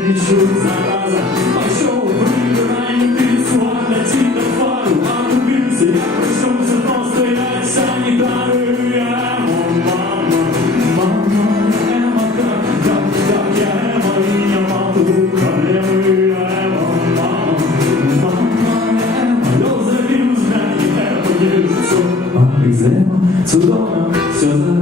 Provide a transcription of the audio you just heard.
кричу, зараза, пошел выбирай виртуально телефону, отрубился, я проснулся, но стоять санитары. Мама, Эмма, как я Эмма, и я могу проблемы. Эмма, Эмма, я забил знание, Эмма, держится, экзема, цудовно, все